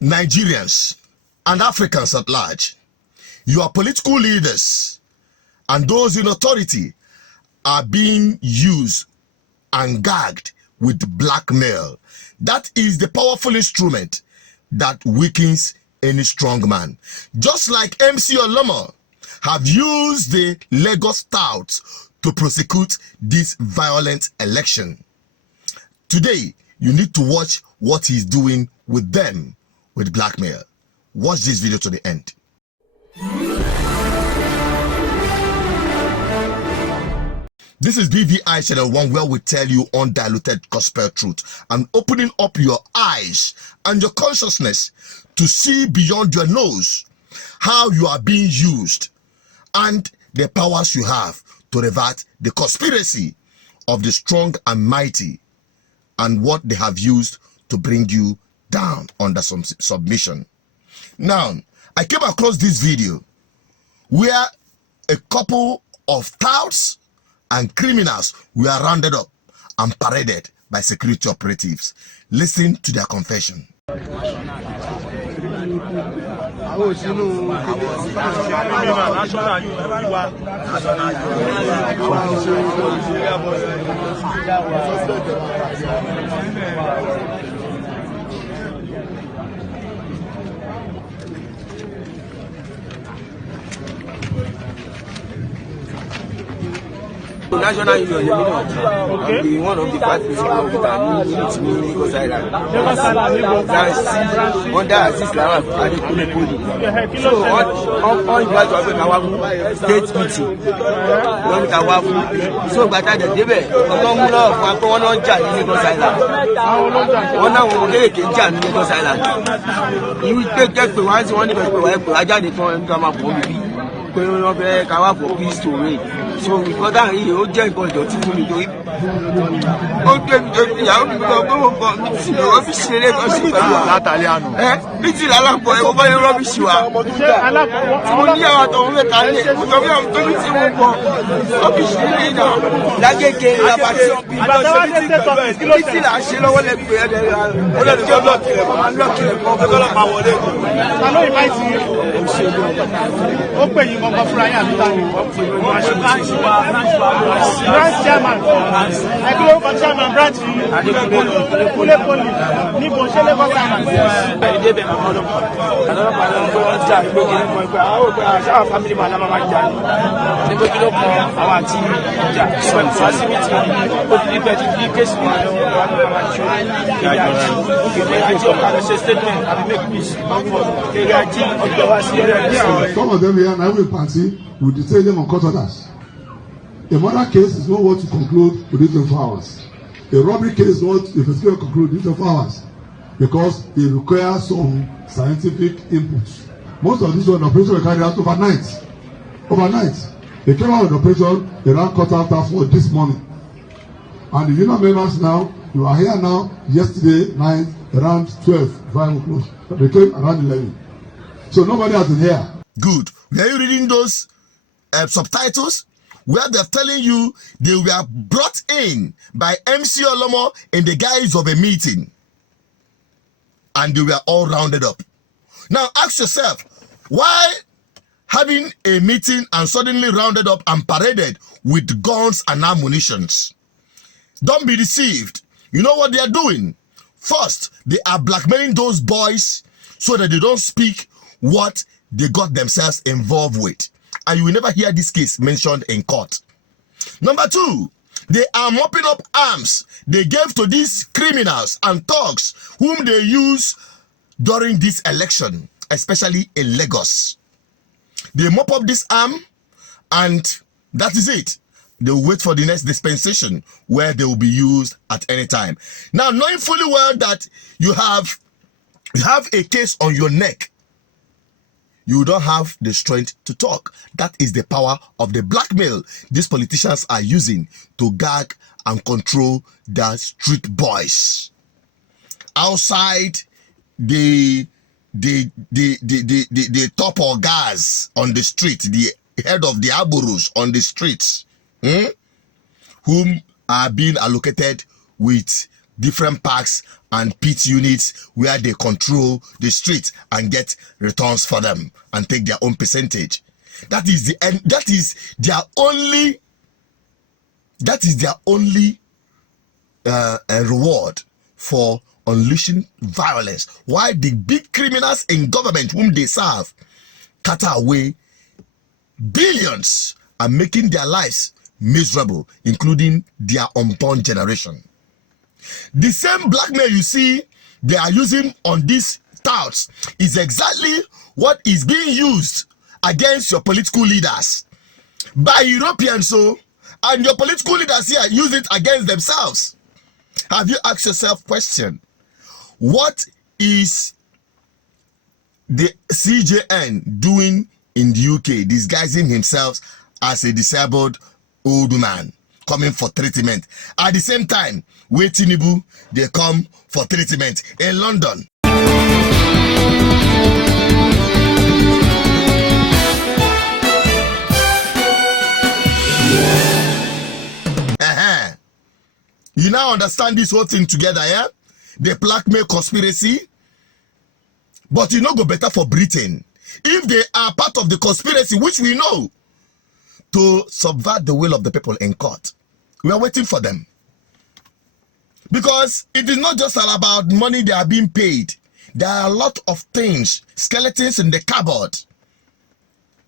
Nigerians and Africans at large, your political leaders and those in authority are being used and gagged with blackmail. That is the powerful instrument that weakens any strong man. Just like MC Olomo have used the Lagos touts to prosecute this violent election. Today, you need to watch what he's doing with them with blackmail. Watch this video to the end. This is BVI Channel 1, where we tell you undiluted gospel truth and opening up your eyes and your consciousness to see beyond your nose how you are being used and the powers you have to revert the conspiracy of the strong and mighty and what they have used to bring you down under some submission. Now, I came across this video where a couple of touts and criminals were rounded up and paraded by security operatives. Listen to their confession. National Union, okay. The one of the parties of the Lagos Island. Under Aziz Lawal Adekunle. So all invite to our state meeting. When we can so by the time they debe, ọlọ́run lọ fún akọ wọn náà jà ní Lagos Island. Wọn náà wọn lè ké jà ní Lagos Island. Ìwé kékeré pé wọ́n ti wọ́n níbẹ̀ pé wọ́n ajáde fún ẹni tó máa pọ̀ níbí. Pé wọ́n fẹ́ káwá for peace to reign. So because that yìí ó jẹ́ nǹkan ìdọ̀tí fún mi torí ó gbé mi torí ìyàwó mi gbọ́ gbọ́ sí ọ́fíìsì eré kan sí ìgbà látàlẹ́ àná. Bí ti làlápọ̀ ẹ̀ wọ́n bá yẹ rọ́bìṣì wa. Tí mo ní àwọn àtọ̀wọ́n mẹ́ta ní ọjọ́ bí àwọn tó ní tí wọ́n bọ̀ ọ́fíìsì eré náà. Lágége abàtì bí ti là ń ṣe lọ́wọ́ lẹ́gbẹ̀ẹ́ ẹ̀dẹ̀ ó lẹ́nu jẹ́ blọọkì rẹ̀ máa ń blọọkì rẹ̀ kọ́ ọlọ́pàá wọlé. Àlọ́ ìmáìtì ó pè yín gbọ́ngàn fúnra yín àbí branch chairman ẹgbẹ́ orúkọ chairman branch Kúlé Poli níbo ṣe Lagos Island. Ìdébẹ̀ máa mọ́ lọ́pàá àlọ́pàá lọ́wọ́ pé wọ́n jà ìgbé kìíní kan ìgbà àwọn òpin àṣà family man náà máa jà ní pé kí ló kọ àwọn àti ìjà ìsọ̀rọ̀ fásitì ó ti ní bẹ́ẹ̀ ti kéésì wọn lọ́wọ́ máa ṣe ìjà òkè ní àjọ àṣẹ statement àbí make peace kéré ajé ọjọ́ wá sí ẹ̀rẹ́. Some of them here now will party will detain them on court orders. A murder case is not what you conclude within 24 hours. A robbery case is not if it's going to conclude within 24 hours because it requires some scientific input. Most of these operations were carried out overnight. Overnight. They came out with operation, they ran cut after 4 this morning. And the union members now, you are here now, yesterday night, around 12, 5 o'clock. They came around 11. So nobody has been here. Good. Were you reading those subtitles? Where they're telling you they were brought in by MC Olomo in the guise of a meeting. And they were all rounded up. Now ask yourself, why having a meeting and suddenly rounded up and paraded with guns and ammunitions? Don't be deceived. You know what they are doing? First, they are blackmailing those boys so that they don't speak what they got themselves involved with. And you will never hear this case mentioned in court. Number 2, they are mopping up arms they gave to these criminals and thugs whom they use during this election, especially in Lagos. They mop up this arm and that is it. They will wait for the next dispensation where they will be used at any time. Now, knowing fully well that you have a case on your neck, you don't have the strength to talk. That is the power of the blackmail these politicians are using to gag and control the street boys. Outside the top of gas on the street, the head of the aburus on the streets, whom are being allocated with different parks and pit units where they control the street and get returns for them and take their own percentage. That is the end. That is their only reward for unleashing violence. Why the big criminals in government whom they serve cater away billions and making their lives miserable, including their unborn generation. The same blackmail you see they are using on these touts is exactly what is being used against your political leaders by Europeans. So, and your political leaders here use it against themselves. Have you asked yourself question? What is the CJN doing in the UK, disguising himself as a disabled old man coming for treatment? At the same time, where Tinubu, they come for treatment in London. You now understand this whole thing together, yeah? The blackmail conspiracy. But you know go better for Britain if they are part of the conspiracy, which we know, to subvert the will of the people in court. We are waiting for them. Because it is not just all about money they are being paid. There are a lot of things, skeletons in the cupboard.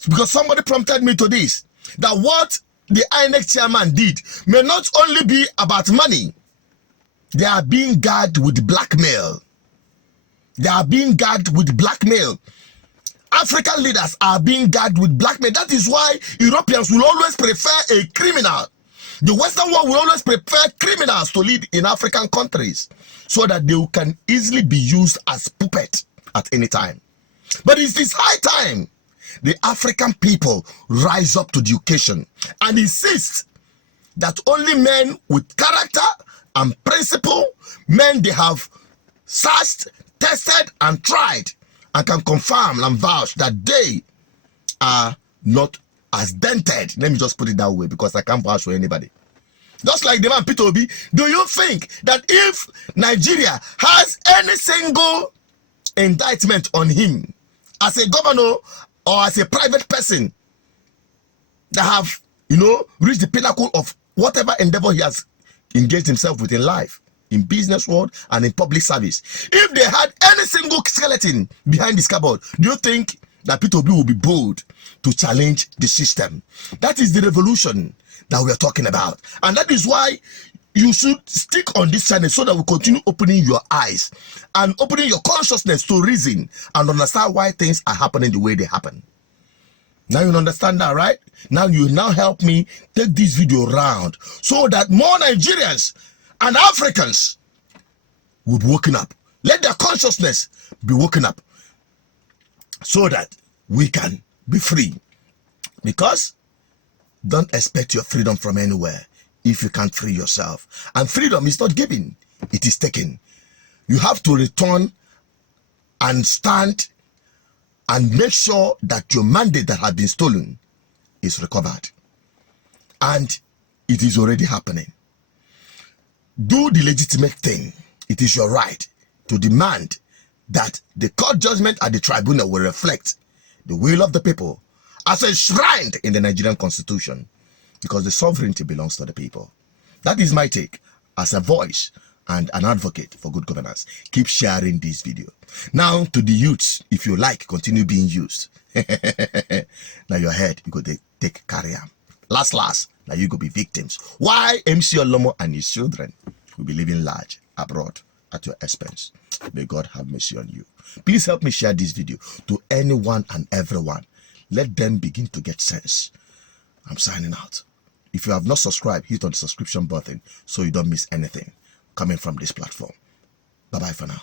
Because somebody prompted me to this, that what the INEC chairman did may not only be about money. They are being guarded with blackmail. They are being guarded with blackmail. African leaders are being guarded with blackmail. That is why Europeans will always prefer a criminal. The Western world will always prefer criminals to lead in African countries so that they can easily be used as puppet at any time. But it is high time the African people rise up to the occasion and insist that only men with character and principle, men they have searched, tested and tried and can confirm and vouch that they are not as dented. Let me just put it that way because I can't vouch for anybody. Just like the man Peter Obi, do you think that if Nigeria has any single indictment on him as a governor or as a private person that have, reached the pinnacle of whatever endeavor he has engaged himself with in life, in business world and in public service, if they had any single skeleton behind this cupboard, do you think that Peter Obi will be bold to challenge the system? That is the revolution that we are talking about. And that is why you should stick on this channel so that we continue opening your eyes and opening your consciousness to reason and understand why things are happening the way they happen. Now you understand that, right? Now you help me take this video around so that more Nigerians and Africans will be woken up. Let their consciousness be woken up so that we can be free. Because don't expect your freedom from anywhere if you can't free yourself. And freedom is not given, it is taken. You have to return and stand and make sure that your mandate that has been stolen is recovered. And it is already happening. Do the legitimate thing. It is your right to demand that the court judgment at the tribunal will reflect the will of the people as enshrined in the Nigerian Constitution, because the sovereignty belongs to the people. That is my take as a voice and an advocate for good governance. Keep sharing this video. Now to the youths, if you like, continue being used. Now your head, you go take carrier. Last, now you go be victims. Why MC Olomo and his children will be living large abroad at your expense. May God have mercy on you. Please help me share this video to anyone and everyone. Let them begin to get sense. I'm signing out. If you have not subscribed, hit on the subscription button so you don't miss anything coming from this platform. Bye-bye for now.